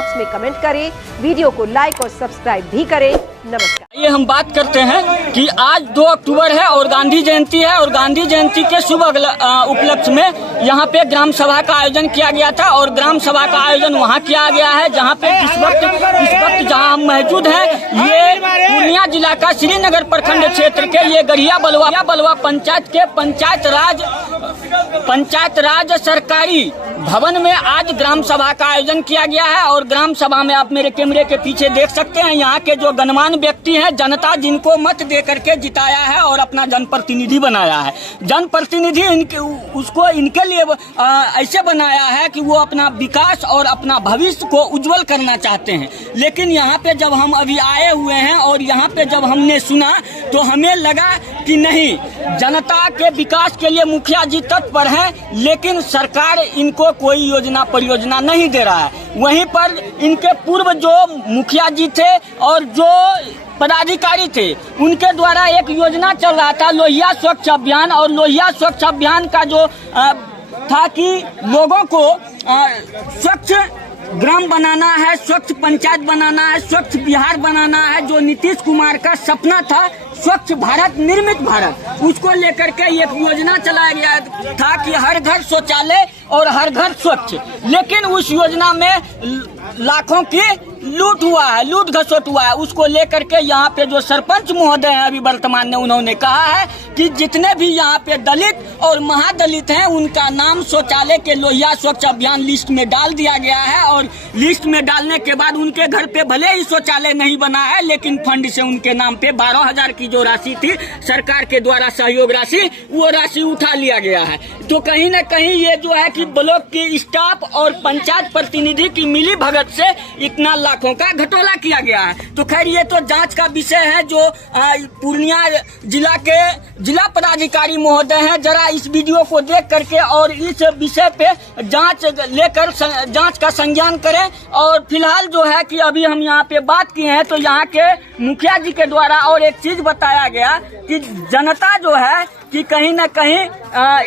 Box में comment करें, video को लाइक और सब्सक्राइब भी करें। नमस्कार। ये हम बात करते हैं कि आज 2 अक्टूबर है और गांधी जयंती है, और गांधी जयंती के शुभ उपलक्ष्य में यहाँ पे ग्राम सभा का आयोजन किया गया था। और ग्राम सभा का आयोजन वहाँ किया गया है जहाँ पे इस वक्त जहाँ हम मौजूद हैं, ये पूर्णिया जिला का श्रीनगर प्रखंड क्षेत्र के ये गढ़िया बलवा पंचायत के पंचायत राज सरकारी भवन में आज ग्राम सभा का आयोजन किया गया है। और ग्राम सभा में आप मेरे कैमरे के पीछे देख सकते हैं यहाँ के जो गणमान्य व्यक्ति हैं, जनता जिनको मत दे करके जिताया है और अपना जनप्रतिनिधि बनाया है। जनप्रतिनिधि उसको इनके लिए ऐसे बनाया है कि वो अपना विकास और अपना भविष्य को उज्जवल करना चाहते हैं। लेकिन यहाँ पे जब हम अभी आए हुए हैं और यहाँ पे जब हमने सुना तो हमें लगा कि नहीं, जनता के विकास के लिए मुखिया जी तत्पर हैं, लेकिन सरकार इनको कोई योजना परियोजना नहीं दे रहा है। वहीं पर इनके पूर्व जो मुखिया जी थे और जो पदाधिकारी थे, उनके द्वारा एक योजना चल रहा था लोहिया स्वच्छ अभियान। और लोहिया स्वच्छ अभियान का जो था कि लोगों को स्वच्छ ग्राम बनाना है, स्वच्छ पंचायत बनाना है, स्वच्छ बिहार बनाना है। जो नीतीश कुमार का सपना था स्वच्छ भारत, निर्मित भारत, उसको लेकर के एक योजना चलाया गया था कि हर घर शौचालय और हर घर स्वच्छ। लेकिन उस योजना में लाखों की लूट हुआ है, लूट घसोट हुआ है। उसको लेकर के यहाँ पे जो सरपंच महोदय हैं अभी वर्तमान में, उन्होंने कहा है कि जितने भी यहाँ पे दलित और महादलित हैं उनका नाम शौचालय के लोहिया स्वच्छ अभियान लिस्ट में डाल दिया गया है। और लिस्ट में डालने के बाद उनके घर पे भले ही शौचालय नहीं बना है, लेकिन फंड से उनके नाम पे 12,000 की जो राशि थी सरकार के द्वारा सहयोग राशि, वो राशि उठा लिया गया है। तो कहीं न कहीं ये जो है कि ब्लॉक की स्टाफ और पंचायत प्रतिनिधि की मिली भगत से इतना लाखों का घटोला किया गया है। तो खैर ये तो जांच का विषय है जो पूर्णिया जिला के जिला पदाधिकारी महोदय हैं, जरा इस वीडियो को देख करके और इस विषय पे जांच का संज्ञान करें। और फिलहाल जो है कि अभी हम यहाँ पे बात किए हैं तो यहाँ के मुखिया जी के द्वारा और एक चीज बताया गया कि जनता जो है कि कहीं न कहीं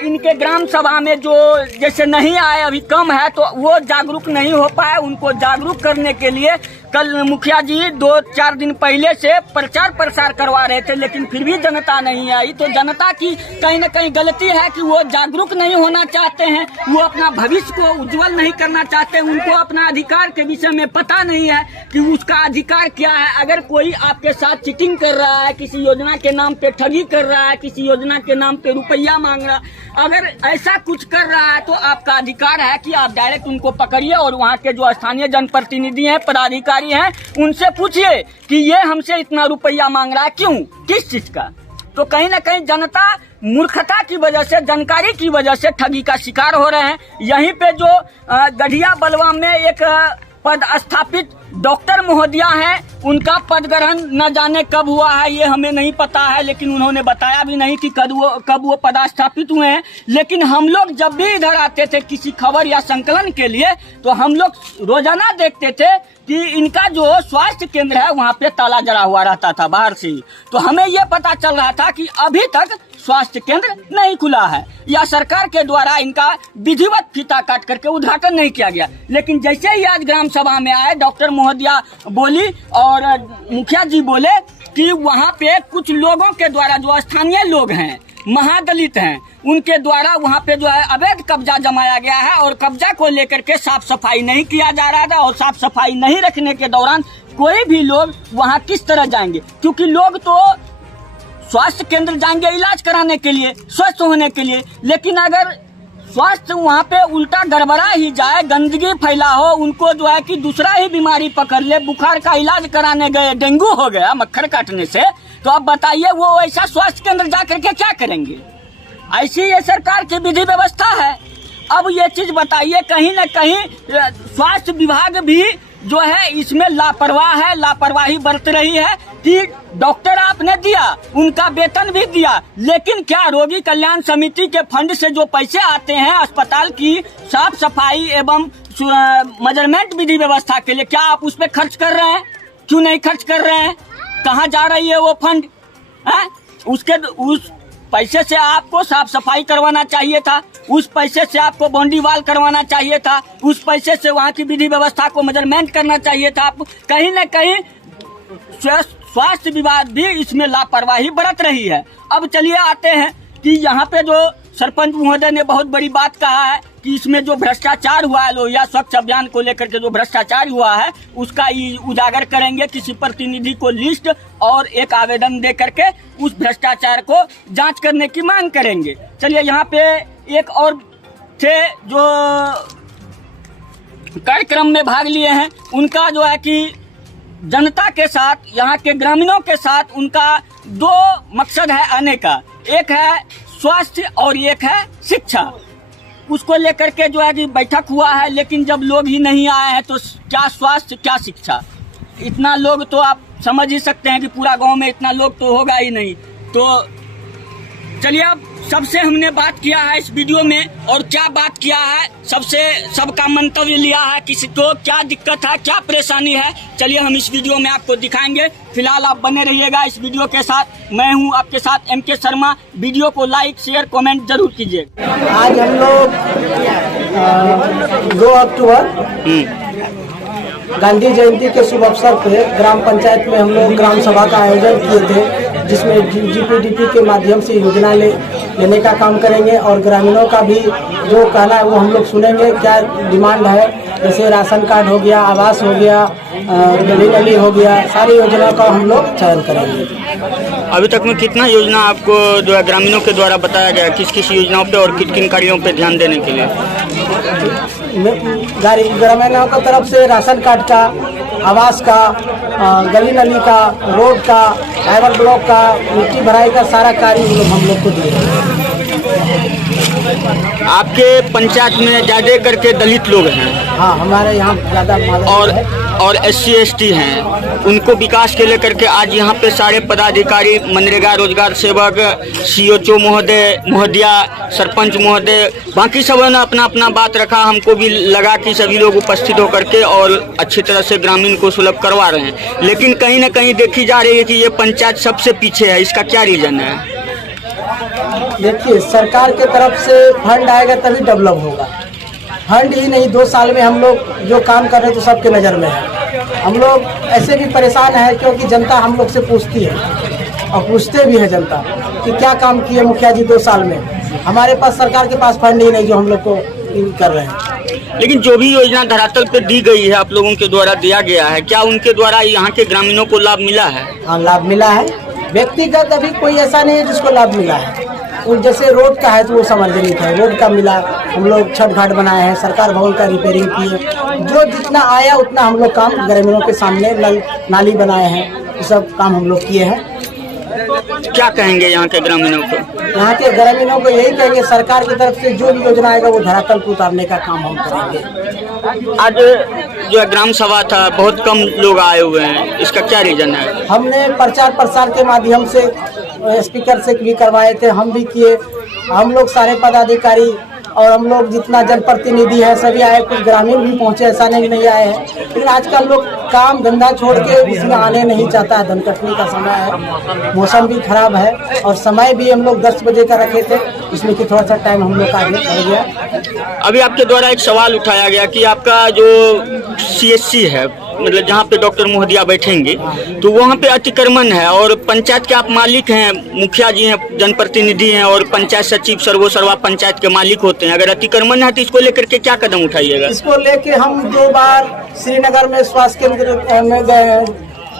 इनके ग्राम सभा में जो जैसे नहीं आए, अभी कम है, तो वो जागरूक नहीं हो पाए। उनको जागरूक करने के लिए कल मुखिया जी 2-4 दिन पहले से प्रचार प्रसार करवा रहे थे, लेकिन फिर भी जनता नहीं आई। तो जनता की कहीं न कहीं गलती है कि वो जागरूक नहीं होना चाहते हैं, वो अपना भविष्य को उज्जवल नहीं करना चाहते। उनको अपना अधिकार के विषय में पता नहीं है कि उसका अधिकार क्या है। अगर कोई आपके साथ चीटिंग कर रहा है, किसी योजना के नाम पे ठगी कर रहा है, किसी योजना के नाम पे रुपया मांग रहा, अगर ऐसा कुछ कर रहा है तो आपका अधिकार है कि आप डायरेक्ट उनको पकड़िए और वहाँ के जो स्थानीय जनप्रतिनिधि हैं, पदाधिकारी हैं, उनसे पूछिए कि ये हमसे इतना रुपया मांग रहा है, क्यों, किस चीज का। तो कहीं ना कहीं जनता मूर्खता की वजह से, जानकारी की वजह से ठगी का शिकार हो रहे हैं। यहीं पे जो गढ़िया बलवा में एक पद स्थापित डॉक्टर महोदया हैं, उनका पद ग्रहण न जाने कब हुआ है, ये हमें नहीं पता है, लेकिन उन्होंने बताया भी नहीं कि कब वो पदस्थापित हुए हैं। लेकिन हम लोग जब भी इधर आते थे किसी खबर या संकलन के लिए, तो हम लोग रोजाना देखते थे कि इनका जो स्वास्थ्य केंद्र है वहाँ पे ताला जड़ा हुआ रहता था बाहर से। तो हमें ये पता चल रहा था कि अभी तक स्वास्थ्य केंद्र नहीं खुला है या सरकार के द्वारा इनका विधिवत फीता काट करके उद्घाटन नहीं किया गया। लेकिन जैसे ही आज ग्राम सभा में आए, डॉक्टर महोदया बोली और मुखिया जी बोले कि वहाँ पे कुछ लोगों के द्वारा, जो स्थानीय लोग हैं, महादलित हैं, उनके द्वारा वहाँ पे जो है अवैध कब्जा जमाया गया है। और कब्जा को लेकर के साफ सफाई नहीं किया जा रहा था, और साफ सफाई नहीं रखने के दौरान कोई भी लोग वहाँ किस तरह जाएंगे, क्योंकि लोग तो स्वास्थ्य केंद्र जाएंगे इलाज कराने के लिए, स्वस्थ होने के लिए। लेकिन अगर स्वास्थ्य वहाँ पे उल्टा गड़बड़ा ही जाए, गंदगी फैला हो, उनको जो है कि दूसरा ही बीमारी पकड़ ले, बुखार का इलाज कराने गए डेंगू हो गया मक्खर काटने से, तो अब बताइए वो ऐसा स्वास्थ्य केंद्र जा करके क्या करेंगे। ऐसी ये सरकार की विधि व्यवस्था है। अब ये चीज बताइए, कहीं न कहीं स्वास्थ्य विभाग भी जो है इसमें लापरवाह है, लापरवाही बरत रही है कि डॉक्टर आपने दिया, उनका वेतन भी दिया, लेकिन क्या रोगी कल्याण समिति के फंड से जो पैसे आते हैं अस्पताल की साफ सफाई एवं मेजरमेंट विधि व्यवस्था के लिए, क्या आप उस पर खर्च कर रहे हैं? क्यों नहीं खर्च कर रहे हैं? कहाँ जा रही है वो फंड? उसके उस पैसे से आपको साफ सफाई करवाना चाहिए था, उस पैसे से आपको बाउंड्री वाल करवाना चाहिए था, उस पैसे से वहाँ की विधि व्यवस्था को मेजरमेंट करना चाहिए था। आप कहीं न कहीं स्वास्थ्य विभाग भी इसमें लापरवाही बरत रही है। अब चलिए आते हैं कि यहाँ पे जो सरपंच महोदय ने बहुत बड़ी बात कहा है कि इसमें जो भ्रष्टाचार हुआ है, लोहिया स्वच्छ अभियान को लेकर के जो भ्रष्टाचार हुआ है उसका उजागर करेंगे, किसी प्रतिनिधि को लिस्ट और एक आवेदन दे करके उस भ्रष्टाचार को जांच करने की मांग करेंगे। चलिए यहाँ पे एक और थे जो कार्यक्रम में भाग लिए हैं, उनका जो है कि जनता के साथ, यहाँ के ग्रामीणों के साथ उनका दो मकसद है आने का, एक है स्वास्थ्य और एक है शिक्षा। उसको लेकर के जो है कि बैठक हुआ है, लेकिन जब लोग ही नहीं आए हैं तो क्या स्वास्थ्य क्या शिक्षा, इतना लोग तो आप समझ ही सकते हैं कि पूरा गांव में इतना लोग तो होगा ही नहीं। तो चलिए अब सबसे हमने बात किया है इस वीडियो में, और क्या बात किया है, सबका मंतव्य लिया है, किसी को क्या दिक्कत है, क्या परेशानी है, चलिए हम इस वीडियो में आपको दिखाएंगे। फिलहाल आप बने रहिएगा इस वीडियो के साथ। मैं हूं आपके साथ MK शर्मा। वीडियो को लाइक शेयर कमेंट जरूर कीजिए। आज हम लोग 2 अक्टूबर गांधी जयंती के शुभ अवसर पे ग्राम पंचायत में हम लोग ग्राम सभा का आयोजन किए थे, जिसमें GPDP के माध्यम से योजना लेने का काम करेंगे और ग्रामीणों का भी जो कहना है वो हम लोग सुनेंगे, क्या डिमांड है, जैसे राशन कार्ड हो गया, आवास हो गया, गली नली हो गया, सारी योजना का हम लोग चयन करेंगे। अभी तक में कितना योजना आपको जो है ग्रामीणों के द्वारा बताया गया, किस किस योजनाओं पे और किन किन कार्यों पे ध्यान देने के लिए? ग्रामीणों की तरफ से राशन कार्ड का, आवास का, गली नली का, रोड का, फाइबर ब्लॉक का, मिट्टी भराई का सारा कार्य हम लोग को दिए। आपके पंचायत में ज्यादा करके दलित लोग हैं? हाँ, हमारे यहाँ ज्यादा और SC ST हैं, उनको विकास के लेकर के आज यहाँ पे सारे पदाधिकारी, मनरेगा रोजगार सेवक, COO महोदया, सरपंच महोदय, बाकी सबों ने अपना अपना बात रखा। हमको भी लगा कि सभी लोग उपस्थित होकर के और अच्छी तरह से ग्रामीण को सुलभ करवा रहे हैं, लेकिन कहीं न कहीं देखी जा रही है कि ये पंचायत सबसे पीछे है। इसका क्या रीजन है? देखिए, सरकार के तरफ से फंड आएगा तभी डेवलप होगा। फंड ही नहीं, 2 साल में हम लोग जो काम कर रहे हैं तो सबके नज़र में है। हम लोग ऐसे भी परेशान हैं क्योंकि जनता हम लोग से पूछती है और पूछते भी है जनता कि क्या काम किए मुखिया जी 2 साल में। हमारे पास, सरकार के पास फंड ही नहीं जो हम लोग को कर रहे हैं। लेकिन जो भी योजना धरातल पे दी गई है, आप लोगों के द्वारा दिया गया है, क्या उनके द्वारा यहाँ के ग्रामीणों को लाभ मिला है? हाँ, लाभ मिला है। व्यक्तिगत अभी कोई ऐसा नहीं है जिसको लाभ मिला है। और जैसे रोड का है तो वो सार्वजनिक है, रोड का मिला। हम लोग छठ घाट बनाए हैं, सरकार भवन का रिपेयरिंग किए, जो जितना आया उतना हम लोग काम ग्रामीणों के सामने, नल नाली बनाए हैं, ये सब काम हम लोग किए हैं। क्या कहेंगे यहाँ के ग्रामीणों को? यहाँ के ग्रामीणों को यही कहेंगे, सरकार की तरफ से जो भी योजना आएगा वो धरातल पर उतारने का काम हम करेंगे। आज जो है ग्राम सभा था, बहुत कम लोग आए हुए हैं, इसका क्या रीजन है? हमने प्रचार प्रसार के माध्यम से स्पीकर से भी करवाए थे, हम भी किए। हम लोग सारे पदाधिकारी और हम लोग जितना जनप्रतिनिधि है सभी आए, कुछ ग्रामीण भी पहुंचे, ऐसा नहीं आए हैं। लेकिन आजकल लोग काम धंधा छोड़ के इसमें आने नहीं चाहता है। धन कटने का समय है, मौसम भी खराब है और समय भी हम लोग 10 बजे का रखे थे, इसमें कि थोड़ा सा टाइम हम लोग का आगे बढ़ गया। अभी आपके द्वारा एक सवाल उठाया गया कि आपका जो CSC है, मतलब जहाँ पे डॉक्टर महोदया बैठेंगे, तो वहाँ पे अतिक्रमण है और पंचायत के आप मालिक हैं, मुखिया जी हैं, जनप्रतिनिधि हैं और पंचायत सचिव सर्वा पंचायत के मालिक होते हैं। अगर अतिक्रमण है तो इसको लेकर के क्या कदम उठाइएगा? इसको लेके हम 2 बार श्रीनगर में स्वास्थ्य केंद्र में गए,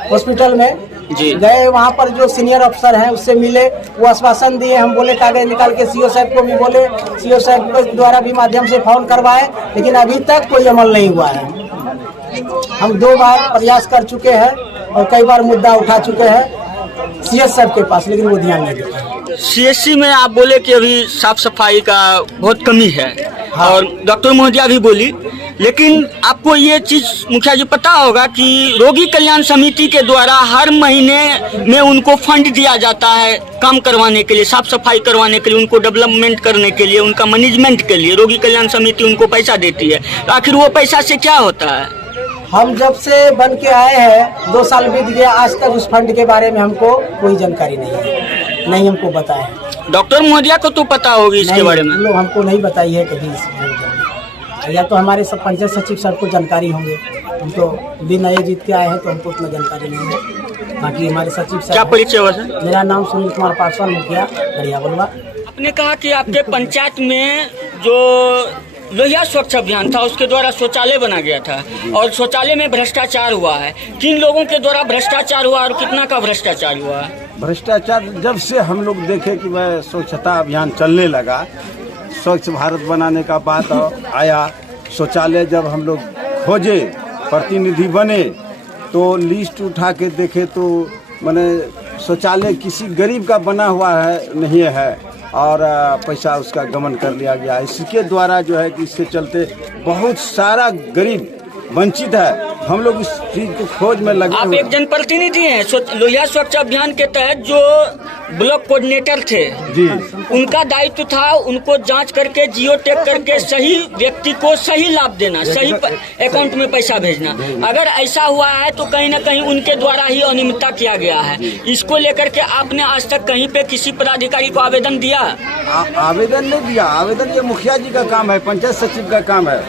हॉस्पिटल में गए, वहाँ पर जो सीनियर अफसर हैं उससे मिले, वो आश्वासन दिए। हम बोले कागज निकाल के CO साहब को भी बोले, CO साहब के द्वारा भी माध्यम से फोन करवाए, लेकिन अभी तक कोई अमल नहीं हुआ है। हम 2 बार प्रयास कर चुके हैं और कई बार मुद्दा उठा चुके हैं CS साहब के पास, लेकिन वो ध्यान नहीं देते। CSC में आप बोले कि अभी साफ सफाई का बहुत कमी है। हाँ। और डॉक्टर महोदया भी बोली, लेकिन आपको ये चीज मुखिया जी पता होगा कि रोगी कल्याण समिति के द्वारा हर महीने में उनको फंड दिया जाता है काम करवाने के लिए, साफ सफाई करवाने के लिए, उनको डेवलपमेंट करने के लिए, उनका मैनेजमेंट के लिए रोगी कल्याण समिति उनको पैसा देती है। तो आखिर वो पैसा से क्या होता है? हम जब से बन के आए हैं 2 साल बीत गया, आज तक उस फंड के बारे में हमको कोई जानकारी नहीं है, नहीं हमको बताया है। डॉक्टर महोदया को तो पता होगी इसके नहीं, बारे में। लोग हमको नहीं बताई है कभी इस, या तो हमारे सब पंचायत सचिव सर को जानकारी होंगे, हम तो भी नए जीत के आए हैं तो हमको उतना जानकारी नहीं है। बाकी हमारे सचिव सर। क्या परिचय हुआ सर? मेरा नाम सुनील कुमार पासवान, मुखिया गढ़िया बलवा। आपने कहा कि आपके पंचायत में जो लोहिया स्वच्छ अभियान था उसके द्वारा शौचालय बना गया था और शौचालय में भ्रष्टाचार हुआ है। किन लोगों के द्वारा भ्रष्टाचार हुआ और कितना का भ्रष्टाचार हुआ है? भ्रष्टाचार जब से हम लोग देखे कि वह स्वच्छता अभियान चलने लगा, स्वच्छ भारत बनाने का बात आया, शौचालय जब हम लोग खोजे, प्रतिनिधि बने तो लिस्ट उठा के देखे तो माने शौचालय किसी गरीब का बना हुआ है नहीं है और पैसा उसका गमन कर लिया गया। इसके द्वारा जो है कि इसके चलते बहुत सारा गरीब वंचित है। हम लोग इस चीज को खोज में लगे। आप एक जनप्रतिनिधि हैं। लोहिया स्वच्छ अभियान के तहत जो ब्लॉक कोऑर्डिनेटर थे जी, उनका दायित्व था उनको जांच करके जियो टैग करके सही व्यक्ति को सही लाभ देना, सही अकाउंट में पैसा भेजना। अगर ऐसा हुआ है तो कहीं न कहीं उनके द्वारा ही अनियमितता किया गया है। इसको लेकर के आपने आज तक कहीं पे किसी पदाधिकारी को आवेदन दिया? आवेदन नहीं दिया। आवेदन ये मुखिया जी का काम है, पंचायत सचिव का काम है।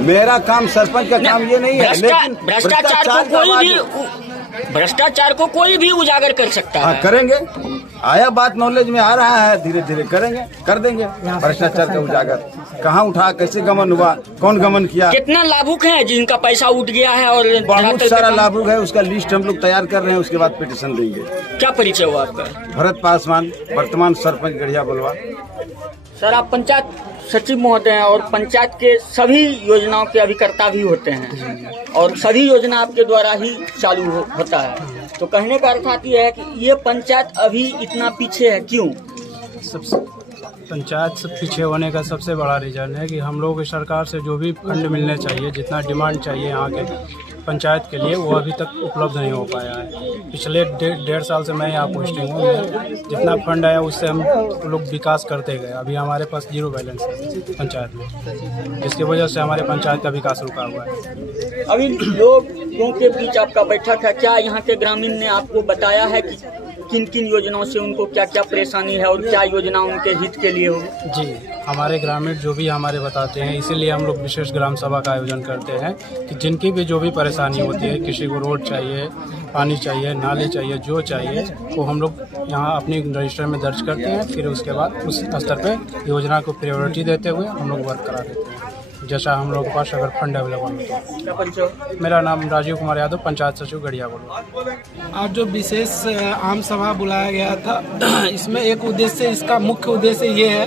मेरा काम, सरपंच का काम ये नहीं है। लेकिन भ्रष्टाचार को कोई भी उजागर कर सकता है। करेंगे, आया बात नॉलेज में आ रहा है, धीरे धीरे करेंगे, कर देंगे भ्रष्टाचार का उजागर। कहाँ उठा, कैसे गमन हुआ, कौन गमन किया, कितना लाभुक है जिनका पैसा उठ गया है और बहुत सारा लाभुक है। उसका लिस्ट हम लोग तैयार कर रहे हैं, उसके बाद पिटीशन देंगे। क्या परिचय हुआ आपका? भरत पासवान, वर्तमान सरपंच गढ़िया बलवा। सर, आप पंचायत सचिव महोदय हैं और पंचायत के सभी योजनाओं के अभिकर्ता भी होते हैं और सभी योजना आपके द्वारा ही चालू होता है। तो कहने का अर्थ ये है कि ये पंचायत अभी इतना पीछे है, क्यों? सबसे पंचायत से पीछे होने का सबसे बड़ा रीज़न है कि हम लोग सरकार से जो भी फंड मिलने चाहिए, जितना डिमांड चाहिए यहाँ के पंचायत के लिए, वो अभी तक उपलब्ध नहीं हो पाया है। पिछले डेढ़ साल से मैं यहाँ पोस्टिंग हूँ। जितना फंड आया उससे हम लोग विकास करते गए। अभी हमारे पास 0 बैलेंस है पंचायत में, जिसकी वजह से हमारे पंचायत का विकास रुका हुआ है। अभी लोगों के बीच आपका बैठक है, क्या यहाँ के ग्रामीण ने आपको बताया है कि किन किन योजनाओं से उनको क्या क्या परेशानी है और क्या योजना उनके हित के लिए हो? जी, हमारे ग्रामीण जो भी हमारे बताते हैं, इसीलिए हम लोग विशेष ग्राम सभा का आयोजन करते हैं कि जिनकी भी जो भी परेशानी होती है, किसी को रोड चाहिए, पानी चाहिए, नाली चाहिए, जो चाहिए वो हम लोग यहाँ अपनी रजिस्टर में दर्ज करते हैं। फिर उसके बाद उस स्तर पे योजना को प्रायोरिटी देते हुए हम लोग वर्क करा देते हैं, जैसा हम लोग के पास अगर फंड अवेलेबल हो तो। मेरा नाम राजीव कुमार यादव, पंचायत सचिव गढ़िया बलवा। आज जो विशेष आम सभा बुलाया गया था, इसमें एक उद्देश्य, इसका मुख्य उद्देश्य ये है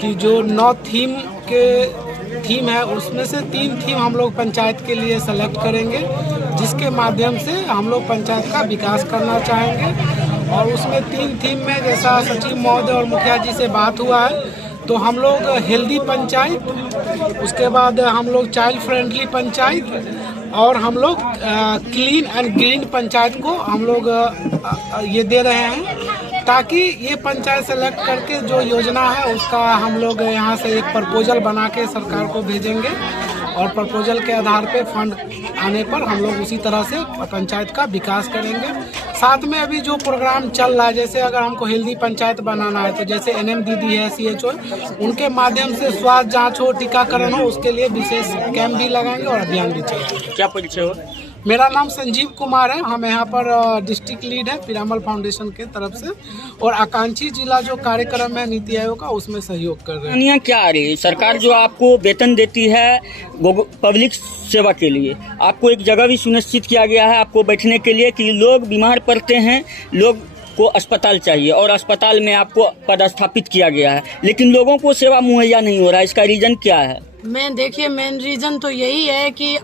कि जो 9 थीम है उसमें से 3 थीम हम लोग पंचायत के लिए सेलेक्ट करेंगे, जिसके माध्यम से हम लोग पंचायत का विकास करना चाहेंगे। और उसमें 3 थीम में जैसा सचिव महोदय और मुखिया जी से बात हुआ है, तो हम लोग हेल्दी पंचायत, उसके बाद हम लोग चाइल्ड फ्रेंडली पंचायत और हम लोग क्लीन एंड ग्रीन पंचायत को हम लोग ये दे रहे हैं, ताकि ये पंचायत सेलेक्ट करके जो योजना है उसका हम लोग यहाँ से एक प्रपोजल बना के सरकार को भेजेंगे और प्रपोजल के आधार पे फंड आने पर हम लोग उसी तरह से पंचायत का विकास करेंगे। साथ में अभी जो प्रोग्राम चल रहा है, जैसे अगर हमको हेल्दी पंचायत बनाना है तो जैसे NM दीदी है, CHO, उनके माध्यम से स्वास्थ्य जांच हो, टीकाकरण हो, उसके लिए विशेष कैंप भी लगाएंगे और अभियान भी चलाएंगे। क्या परिचय हो? मेरा नाम संजीव कुमार है। हम यहाँ पर डिस्ट्रिक्ट लीड है पिरामल फाउंडेशन के तरफ से, और आकांक्षी जिला जो कार्यक्रम है नीति आयोग का, उसमें सहयोग कर रहे हैं। क्या आ रही है सरकार जो आपको वेतन देती है पब्लिक सेवा के लिए, आपको एक जगह भी सुनिश्चित किया गया है आपको बैठने के लिए कि लोग बीमार पड़ते हैं, लोग को अस्पताल चाहिए और अस्पताल में आपको पदस्थापित किया गया है, लेकिन लोगों को सेवा मुहैया नहीं हो रहा है। इसका रीजन क्या है? देखिए मेन रीजन तो यही है कि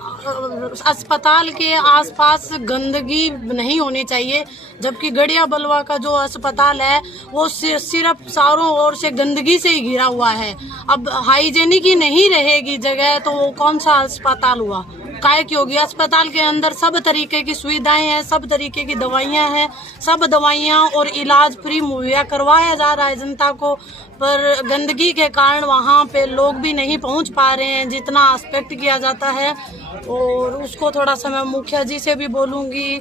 अस्पताल के आसपास गंदगी नहीं होनी चाहिए, जबकि गढ़िया बलवा का जो अस्पताल है वो सिर्फ चारों ओर से गंदगी से ही घिरा हुआ है। अब हाइजेनिक ही नहीं रहेगी जगह तो वो कौन सा अस्पताल हुआ? काय की होगी? अस्पताल के अंदर सब तरीके की सुविधाएं हैं, सब तरीके की दवाइयां हैं, सब दवाइयां और इलाज फ्री मुहैया करवाया जा रहा है जनता को, पर गंदगी के कारण वहां पे लोग भी नहीं पहुंच पा रहे हैं जितना एक्सपेक्ट किया जाता है। और उसको थोड़ा सा मैं मुखिया जी से भी बोलूंगी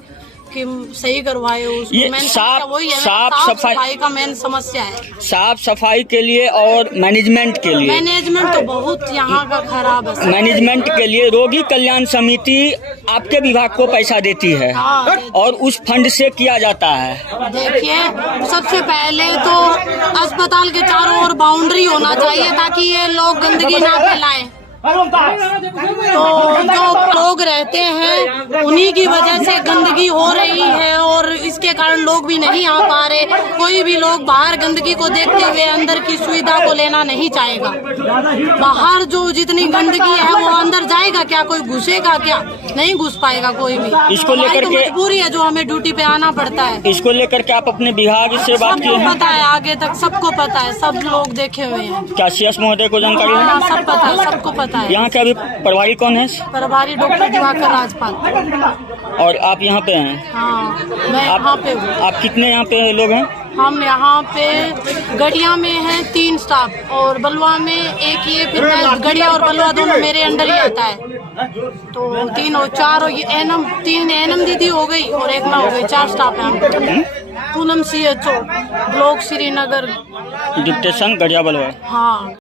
कि सही करवाए उसको। ये मेन साफ- समस्या वही है ना, साफ साफ सफाई- सफाई का मेन समस्या है। साफ सफाई के लिए और मैनेजमेंट के लिए, मैनेजमेंट तो बहुत यहाँ का खराब है। मैनेजमेंट के लिए रोगी कल्याण समिति आपके विभाग को पैसा देती है हाँ, और उस फंड से किया जाता है। देखिए, सबसे पहले तो अस्पताल के चारों ओर बाउंड्री होना चाहिए ताकि ये लोग गंदगी ना फैलाएं। तो जो लोग रहते हैं उन्हीं की वजह से गंदगी हो रही है और इसके कारण लोग भी नहीं आ पा रहे। कोई भी लोग बाहर गंदगी को देखते हुए अंदर की सुविधा को लेना नहीं चाहेगा। बाहर जो जितनी गंदगी है वो अंदर जाएगा क्या? कोई घुसेगा क्या? नहीं घुस पाएगा कोई भी। इसको लेकर तो के मजबूरी है जो हमें ड्यूटी पे आना पड़ता है। इसको लेकर के आप अपने विभाग से बात किए सबको हैं? पता है, आगे तक सबको पता है, सब लोग देखे हुए हैं। क्या CS महोदय को जानकारी है? हाँ, सब पता है, सबको पता है। यहाँ के अभी प्रभारी कौन है? प्रभारी डॉक्टर दिवाकर राजपाल। और आप यहाँ पे हैं? हाँ, मैं यहाँ पे हूँ। आप कितने यहाँ पे लोग हैं? हम यहाँ पे गढ़िया में हैं 3 स्टाफ और बलवा में एक ये, फिर मैं गढ़िया और बलवा दोनों मेरे अंडर ही आता है। तो 3 और 4 और ये एनएम 3 एनएम दीदी हो गई और एक मैं हो गई, 4 स्टाफ है हम। पूनम CHO ब्लॉक श्रीनगर, डिप्टेशन गढ़िया बलवा। हाँ।